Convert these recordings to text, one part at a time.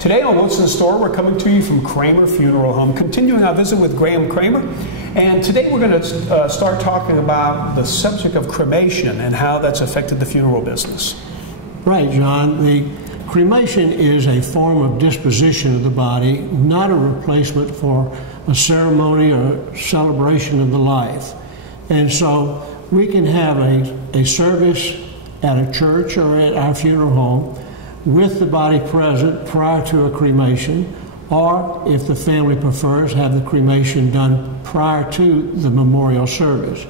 Today on What's in Store, we're coming to you from Kramer Funeral Home, continuing our visit with Graham Kramer. And today we're going to start talking about the subject of cremation and how that's affected the funeral business. Right, John. The cremation is a form of disposition of the body, not a replacement for a ceremony or celebration of the life. And so we can have a service at a church or at our funeral home with the body present prior to a cremation, or if the family prefers, have the cremation done prior to the memorial service.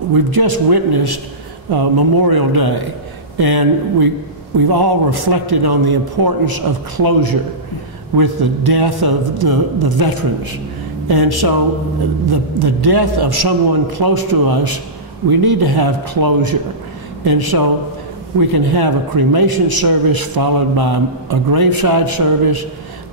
We've just witnessed Memorial Day, and we've all reflected on the importance of closure with the death of the veterans. And so the death of someone close to us, we need to have closure. And so we can have a cremation service followed by a graveside service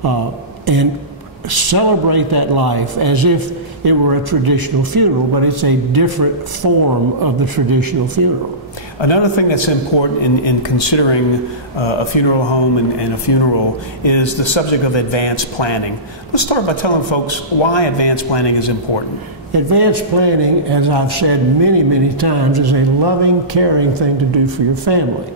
and celebrate that life as if it were a traditional funeral, but it's a different form of the traditional funeral. Another thing that's important in considering a funeral home and a funeral is the subject of advanced planning. Let's start by telling folks why advanced planning is important. Advanced planning, as I've said many, many times, is a loving, caring thing to do for your family.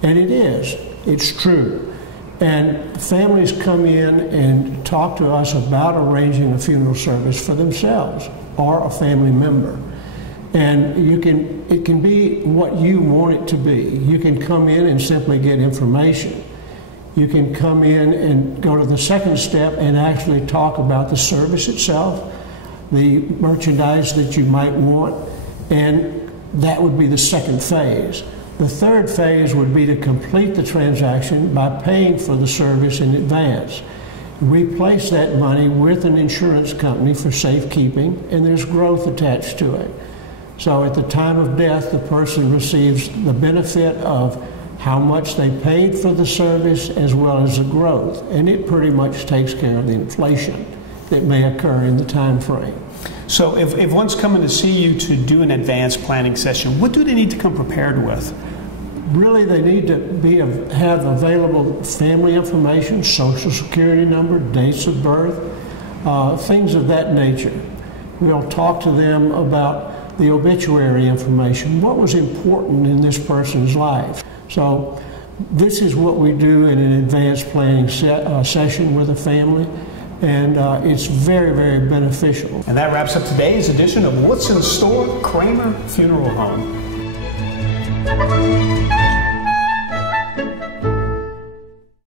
And it is. It's true. And families come in and talk to us about arranging a funeral service for themselves or a family member. And it can be what you want it to be. You can come in and simply get information. You can come in and go to the second step and actually talk about the service itself, the merchandise that you might want, and that would be the second phase. The third phase would be to complete the transaction by paying for the service in advance. We place that money with an insurance company for safekeeping, and there's growth attached to it. So at the time of death, the person receives the benefit of how much they paid for the service as well as the growth, and it pretty much takes care of the inflation that may occur in the time frame. So if one's coming to see you to do an advanced planning session, what do they need to come prepared with? Really, they need to have available family information, social security number, dates of birth, things of that nature. We'll talk to them about the obituary information, what was important in this person's life. So this is what we do in an advanced planning session with a family. And it's very, very beneficial. And that wraps up today's edition of What's in Store, Kramer Funeral Home.